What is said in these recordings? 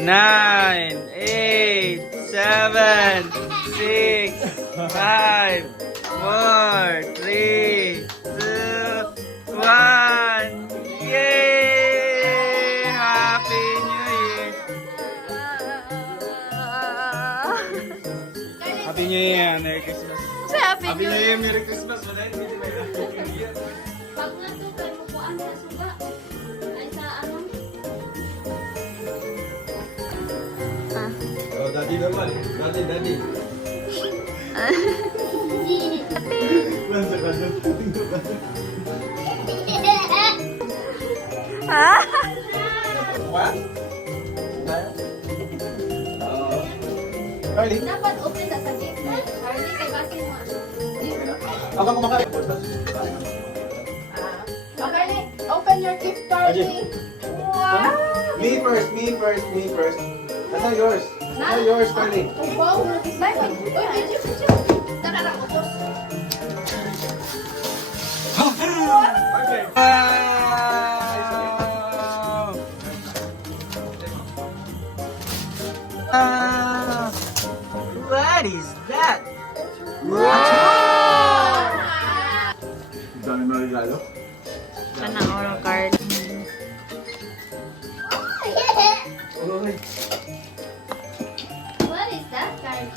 9, 8, 7, 6, 5, 4, 3, 2, 1. Yay! Happy New Year! Happy New Year! Merry Christmas! Happy Happy New New Year! Year! Merry Christmas! Wala yun, hindi may Happy New Year. Pag natupay mo po ang suga. Ay sa ano? Oh, daddy naman. Daddy, daddy. Nasa kanya. Ah? What? Carly? Dapat open na sa gift. Harley, kay basin mo. Ako kumakain. Harley, open your gift, Harley. Wow! Me first, me first, me first. That's not yours. That's not yours, Carly. Wow! Bye, bye. Uy, video. Tarara, utos. Okay. What is that? Dami mo regalo? Sana oral card. What is that, Carly?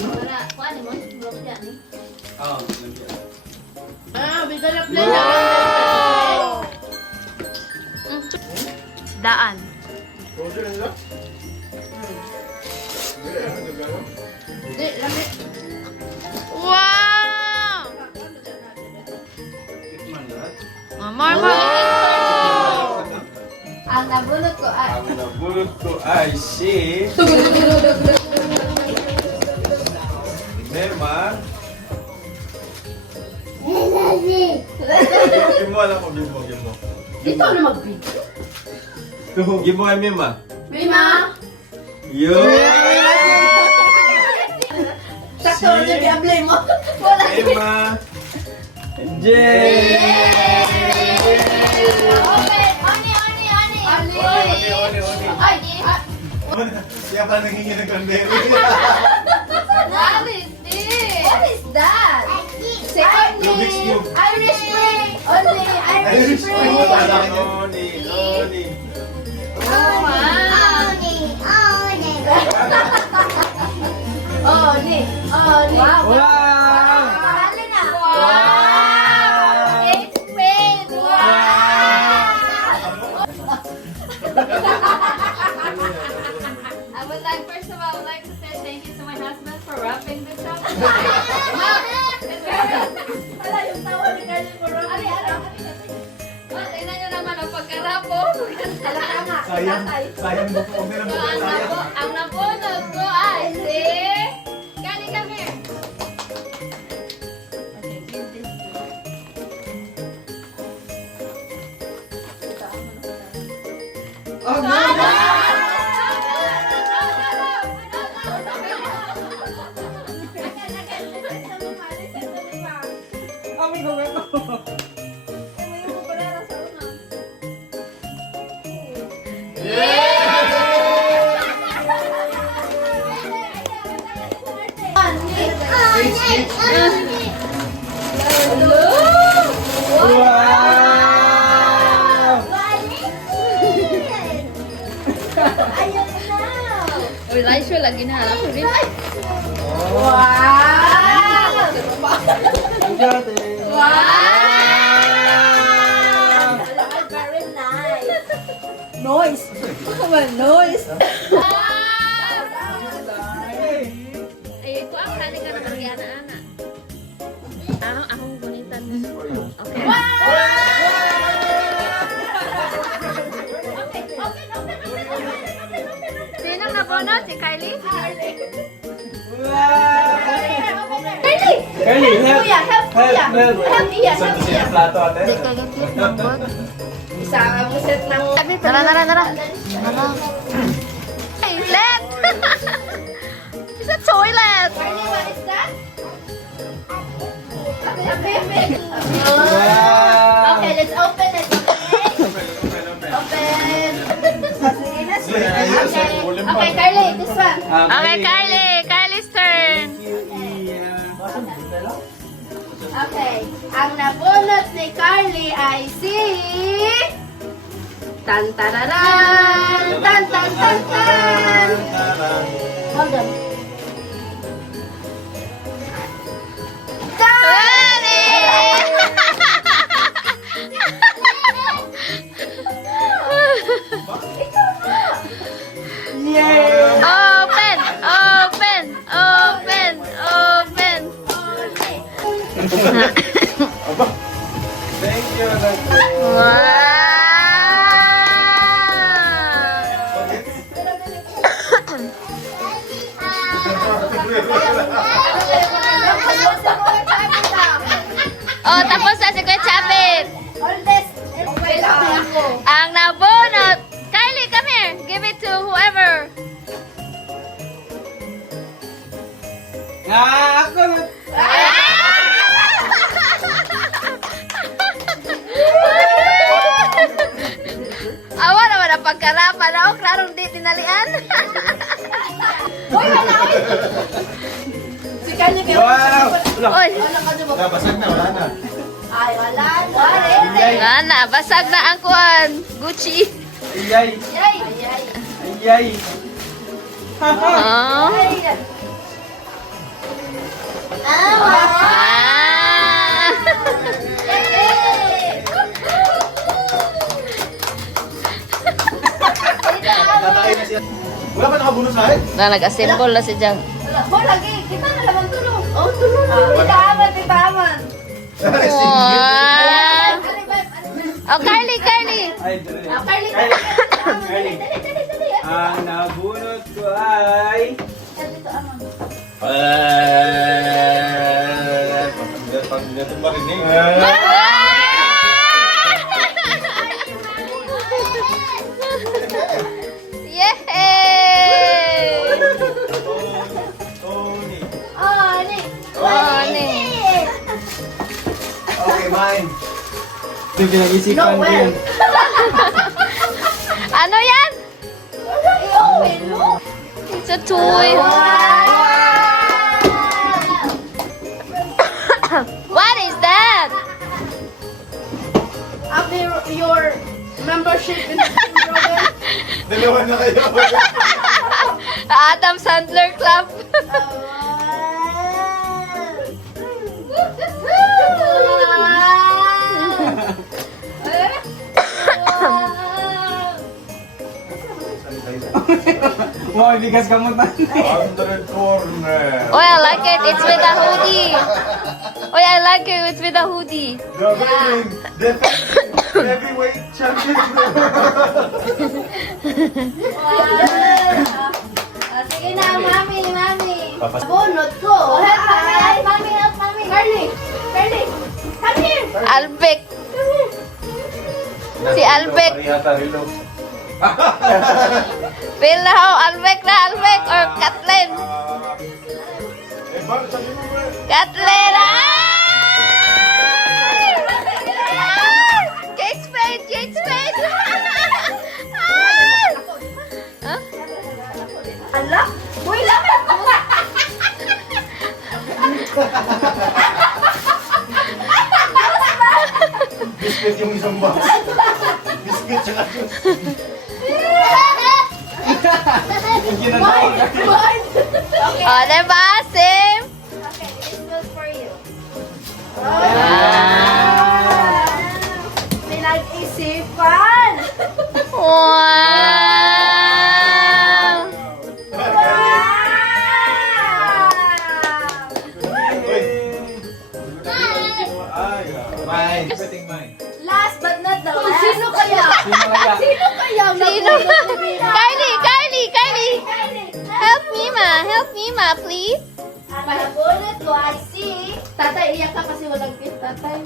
Wala. Kuhaan mo? Bulok yan. Oh, Bigala Daan. Hindi, lamit. Wow! More. Ang nabulot ko ay... Ang nabulot ko ay si Mema. Give mo, alam mo, give mo. Dito na mag-video. Give mo kay Mema. Mima! Yun! Sakto na yung i-apply mo. Wala. Mema! Yay! Okay, Oni. Oni. Ay, Siya pa naghingi ng kandero. what is this? What is that? Second Rubik's Cube. Irish spring. Only Irish spring. Oni. Oh, wow. Oni. Wow. Wow! Mahali na. Wow. It's red. Wow. I would like, first of all, I would like to say thank you to my husband for wrapping this up. Wala yung tawa ni Carly for wrapping this up. Oh, tingnan nyo naman ang pagkarapo. Sayang mo po. Ang napunod ko ay si... Carly, come here. Okay, give this to... Oh, no! Uy, Laisha, lagi na. Ako rin. Wow! Very nice. Noise. Come on, noise. Ay, ko ang kani ka ng ana-ana. Akong gunitan. Okay. Sinang napuno? Si Kylie? Carly! Carly, help! Help Kuya! Help Iya! Help Iya! Plato ate. Di ka gagit ng bod. Isa mo set ng... Tara. Toilet! It's a toilet! Carly, what is that? Wow! Okay, let's open it. Open. Open. this one. Okay, Kylie. Kylie's turn. Okay. Ang nabunot ni Carly ay si... Tan tararan! Tan tan tan tan! Hold on. Open! Open! Open! Open! Aba. Thank you, Nicole. Wow! Oh, tapos na si Kuya Chapit. Oldest. Kailangan ko. Ang nabunot. Kylie, come here. Give it to whoever. Ako na. Awa naman ang pagkarapan ako. Klarong di tinalian. Uy, wala! Si Carly kayo. Wow! Oy, Nabasag na, wala na. Ay, wala na. wala na. Basag na ang kuwan. Gucci. Ayay! Ay, ay, ay. Ayay! Oh. Ay. Ah. Tatay na siya. Wala pa nakabuno sa akin. Na nag-assemble na si Jang. Ho, lagi. Kita na naman tulong. Oh, tulong na. Titaman, titaman. Wow. Oh, Kylie, Kylie. Ay, dali. Ah, Carly, Carly. Dali, dali, dali, dali. Ang nabunot ko ay... Dito, amon. Pag ganito marinig. Yay! Tony. Oh, Nick. Oh, Nick. Okay, mine. Ito pinag-isipan No, well. Ano yan? I-open mo. It's a toy. What is that? After your membership in the program, Dalawa na kayo. Adam Sandler Club. Mga bigas kamutan. 100 corner. Oh, I like it. It's with a hoodie. Oh, I like it. It's with a hoodie. The heavyweight champion. Sige na, mami, mami. Papas- Bunot ko. Help, mami, mami, help, mami. Carly, Carly, come here. Albek. Si Albek. Feel na ho. Albek na, Albek. Or Kathleen. Kathleen. Kate Spade. Kate Spade. Huh? Ala, boy lang. Biscuit yung isang box. Biscuit tsaka juice. Yung ginagawa. Okay. Oh, diba? Same. Okay, this was for you. Ah. Pinag-isipan! Wow. Mine. Setting mine. Last but not the last. Sino kaya? Sino kaya? Sino kaya? Sino? Kylie, Kylie, Kylie. Help me, ma. Help me, ma, please. Ang nabunot ko ay si... Tatay, iyak ka kasi walang gift, tatay.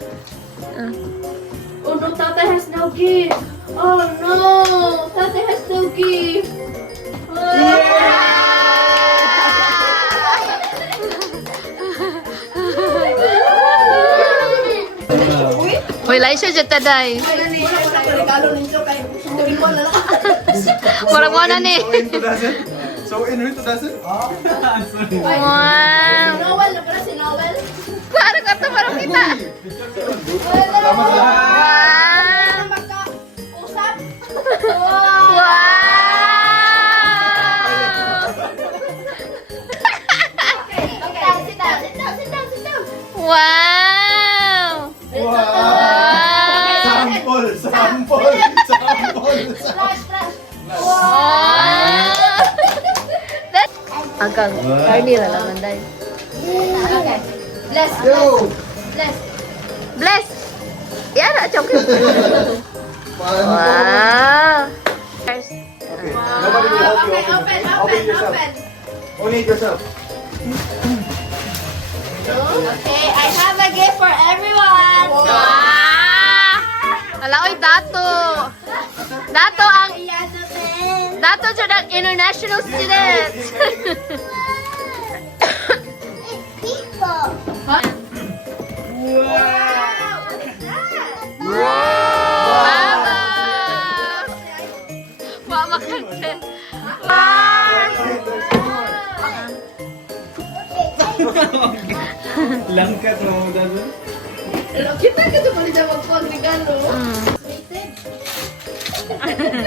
Oh no, tatay has no gift. Oh no, tatay has no gift. Hoy, Laisha, dyan taday. Murag mo na ni. So So, in Rito doesn't? Wow. Si Noel, na pala si Noel. Parang ka to, parang kita. Salamat sa Wow. Magka-usap. Wow. Okay, okay. Sit down, sit down, sit down, sit down. Wow. Wow! Sample! Sample! Sample! Flash, flash. Wow. Agak Carly lah naman dahil. Okay. Bless, Yo! bless. Bless. Yan na, chocolate. Wow! Wow. Okay. Nobody will help you. Okay, open, open, yourself. open. Only it yourself. Okay, I have a gift for everyone. Wow. Ala, oy, Dato. Dato ang Dato dyan ang international student. Mama. Mama content. Langkat mo dado. Kita ka tumalit na magpag-regalo.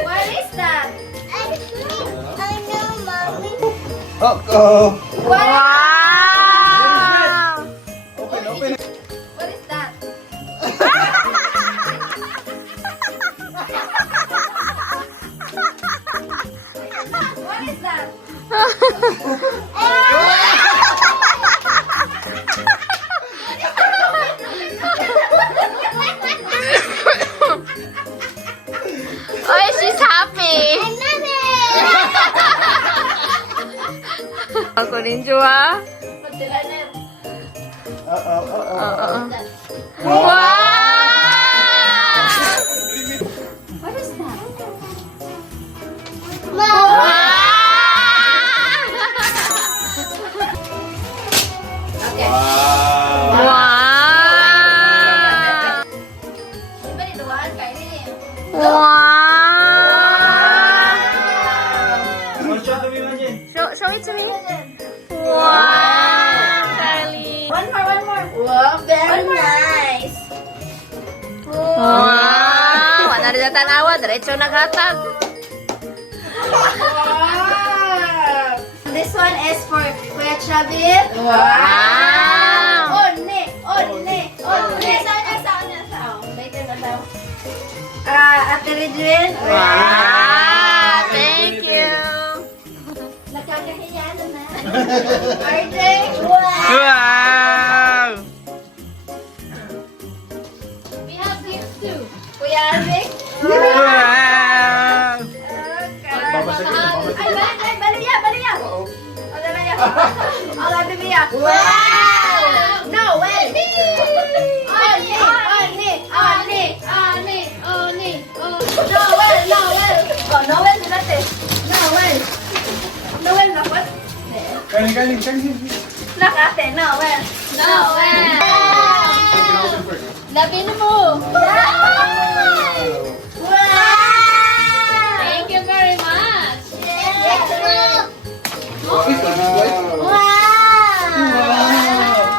What is that? Oh! What is, Wow. Open, open. what is that? What is that? Oh, she's happy. Ako rin, Jua. Pagdilaner. Wow! What is that? Wow! Okay. Wow! Iba ni Duan, kainin. Wow! Show to me Manjin. Show it to me. Wow, Carly. One more. Wow, very nice. Wow! Wala rin na tanawa. Diretso naghatag. Wow. This one is for Kuya Chavit. Wow! Onne. Sa later na daw. Ate Regine. Wow! Thank you. Nakakahiya naman. RJ. Wow. Wow! We have gifts too. Kuya Rick. Wow! Ay, baliya. O, dala ya. O, labi niya. Wow! No, wait. Oni. Noel. Oh, Noel, dinate. Noel, dapat. Kaling. Nakate, Noel. Open first. Labi mo. Wow! Thank you very much.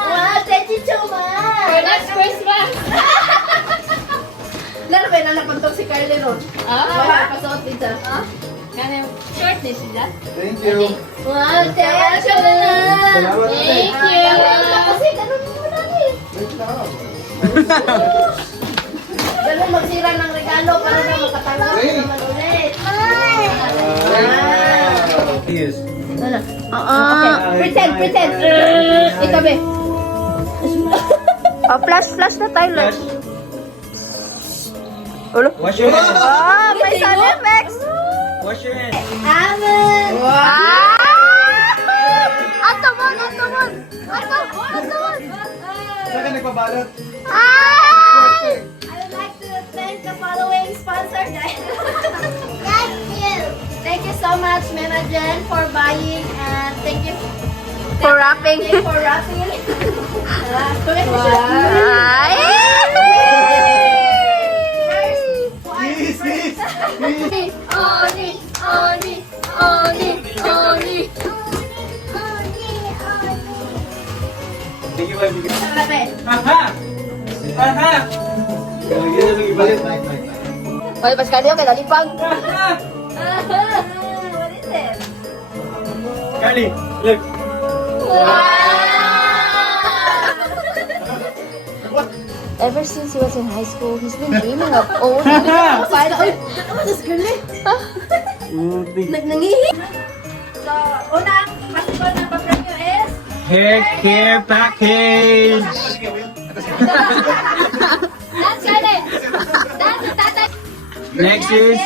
Wow, thank you so much. Next Christmas. Lalo ba na napagtog si Carly ron? Wala, pasuot din siya. Short ni sila. Thank you. Wow, thank you. Salamat. Thank you. Kasi ganun mo dali. Wait lang. Ganun magsira ng regalo para na makatanggap Hey. naman ulit. Yes. Okay, pretend. Ikabi. Oh, flash na tayo. Flash. Ulo. Wash your hands. Oh, may sound effects. Wash your hands. Amen. Wow! Ato mo. Saan ka nagpabalot? Ay! I would like to thank the following sponsor, guys. Thank you so much, Mama Jen, for buying, and thank you For wrapping. for wrapping. Ay! Please. Oni. Aha! Aha! Oy, pas kaliyo kay dalipang. What is it? Kali, look. Ever since he was in high school, he's been dreaming of owning a pilot. Nangihi. So, unang possible na pa-premyo is Hair care package! That's it. That's the tatay. Next is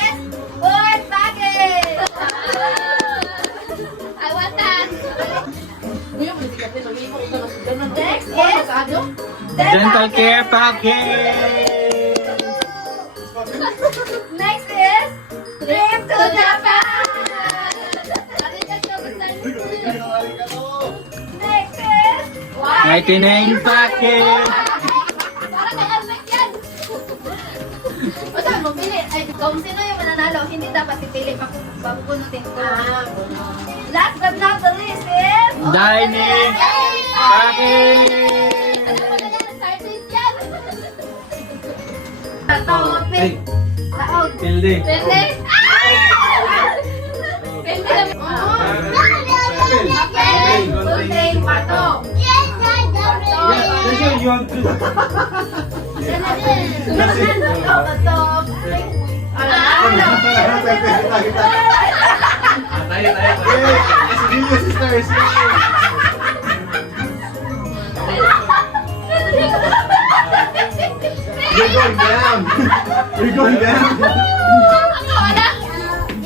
Food package. I want that. Next is dental care package! Next is trip to Japan. Next is Whitening package! para kay Albert yan. O saan mo pili? Ay, kung sino yung mananalo, hindi dapat pipili papupunutin ko. Last but not the least is Dining package! Hey, Laog. Tilde. Pwede? Pwede. Papel. Gunting. Pato. That's what you want to do. Pato. You're going down. You're going down.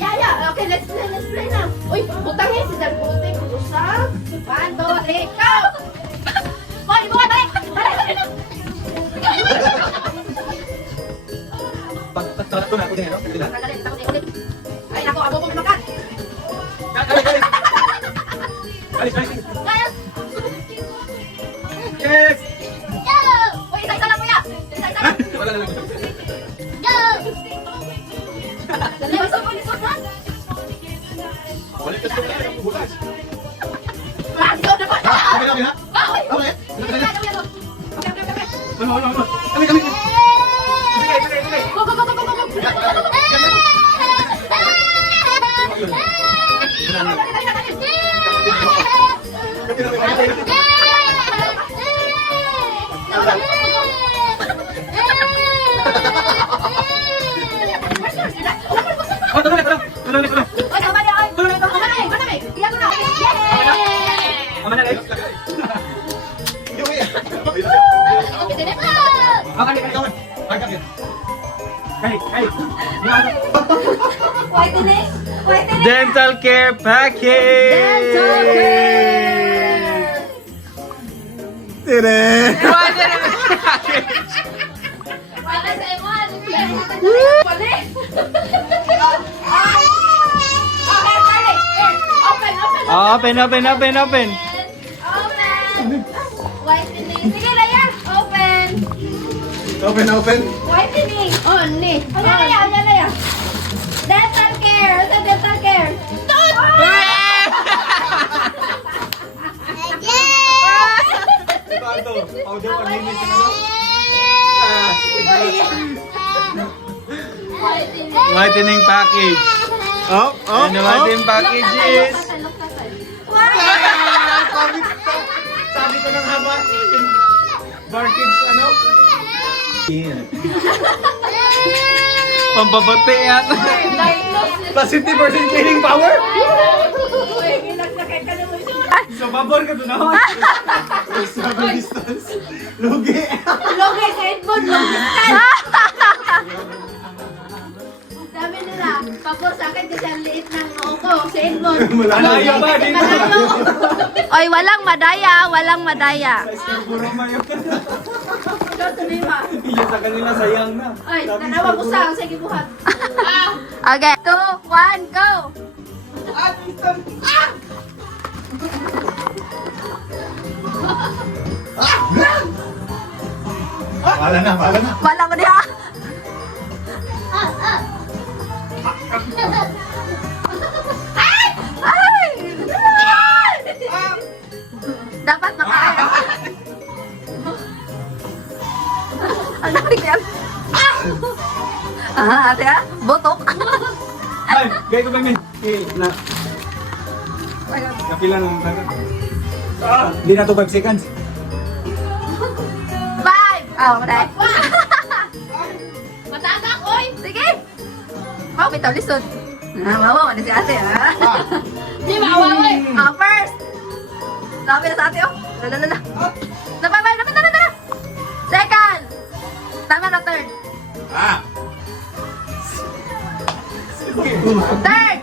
Yeah. Okay, let's play now. Uy, utangin si Dad Puti. Usap. Pato. Ikaw. Hoy, buka, balik. Pagtato na ako din, no? Ay, nako, abo ko makan. Alis. Kaya. Yes! Uy, isa-isa lang, kuya. Isa-isa lang. Wala na lang. Dali, isok mo, isok mo. Balik ka sa bukas. Ah, ikaw na ba? Okay, okay, ha? Ah, uy. Okay. Okay. Kami. Go, go, go, go, go, go, go. Oh, tuloy. Oy, tama niya, oy. Manami. Iyan mo na. Yay! Aman na guys. Whitening. Dental care package! Dental care! Tire. Wala sa iwan. Pali. Open. Open. Whitening. Sige na yan. Open. Whitening. On ni. Ayan na yan. Dental care. Sa dental care. Powder panlinis na ano? Whitening package. Up. And the whitening package is... Sabi ko ng haba. Barkids ano? Pampaputi yan. Plus 50% cleaning power? So, babor ka doon ako. Sabi distance. Lugi. Logi sa headphone. Sabi nila, pagod sa akin kasi ang liit ng noo ko sa headphone. Malayo ba? Dito. Oy, walang madaya. Puro mayo. Ikaw tumima. Iya sa kanila sayang na. Ay, nanawa ko sa sige buhat. Okay, 2, 1, go! Wala na. Wala mo diha. Ay! Dapat makaya. Ate ha? Botok. Ay, gaya ko ba yun? Na. Kapila nung hindi na to 5 seconds. 5! Maday. Matagak, oy! Sige! Mau, bitaw lisod. Mawa, ano si ate, ha? Di mawawa eh. First! Sabi na sa ate, oh. Lalala. Napapay, napapay. Second! Tama na third. Third! Out! Tag!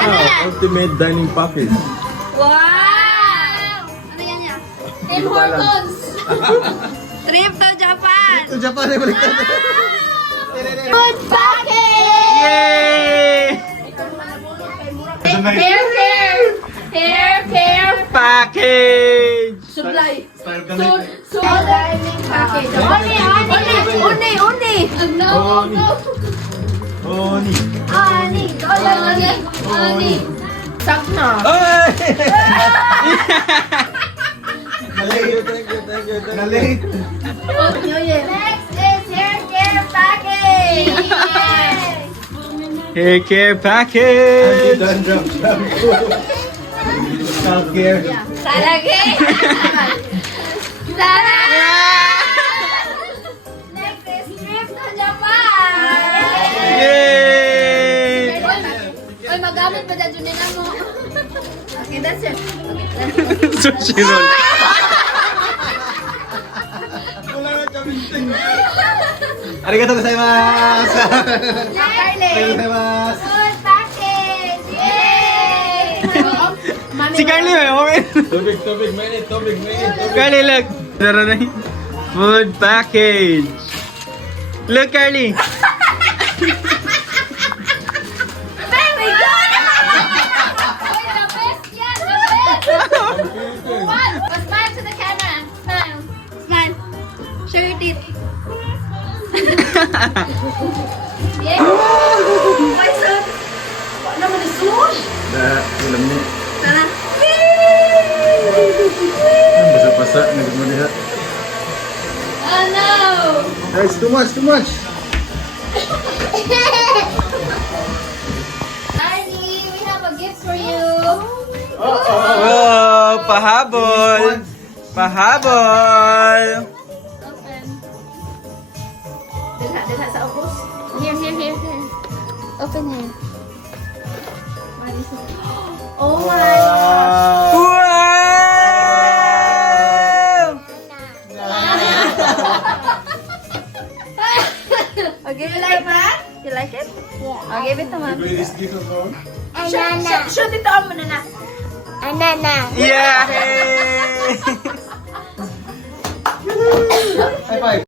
Ano yan? Ultimate dining package. Wow! Ano yan niya? Tim Hortons! Trip to Japan! Ito Japan ay balik. Food package! Yay! Hair Package! supply. Style ganit. Dining package. Uni! Oni! Sak na. Ay! Na-late. Next is hair care package! Hair care package! Dandruff, shampoo. Scalp care. Salagi! Next is trip to Japan! Yay! Oy, magamit pa dyan nila mo. Okay, that's it. Sushi roll. Arigatou gozaimasu. Carly! Arigatou gozaimasu. Food package! Yay! Si Carly ba? Okay. Tubig, mainit. Carly, look. Meron na yung food package. Look, Carly. Very good! Oy, the best yan! The best! What? Smile to the camera. Smile. Show your teeth. Yay! My son! What naman is sush? Alam niyo. Tara. Basa-basa. Nagmula. Oh no! Guys, too much. Arnie, we have a gift for you. Oh, pahabol. Pahabol. Open. Dala sa ubos. Here. Open here. Oh my God. Wow! Okay, you like it? You like it? Yeah. I'll give it to mom. Greatest gift of all. Shoot it on muna na. Yeah! High five.